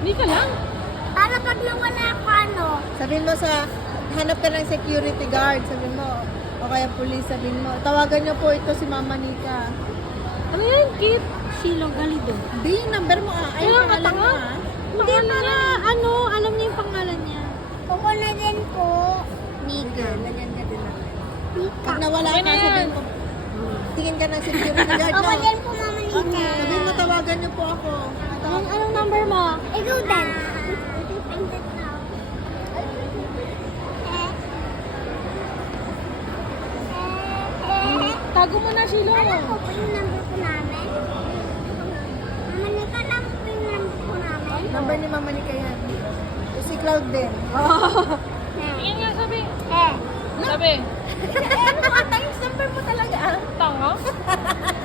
Hindi ka lang. Para pag nawala ako, ano? Sabihin mo sa, hanap ka ng security guard, sabihin mo, o kaya police, sabihin mo, tawagan niyo po ito si Mama Nika. Ano yan, Kit? Silong Galido. Hindi, yung number mo ay Kaya pangalan mo matanga. Hindi, para ano, alam niya yung pangalan niya. Ako na din po. Nika. Lagyan ka din natin. Nika. Pag nawala Okay ka, na yan. sabihin mo, tingin ka ng security guard, Ako no? din po, Mama Nika. Sabihin mo, tawagan niyo po ako. Anong number mo? Ikaw din. Tago mo na, Shilo. Alam ko po yung number po namin. Mama Nika, alam ko po yung number po namin. Number ni Mama Nika yan. Si Cloud din. Tingin nga, sabi. Eh. Sabi. Ano ata yung number mo talaga?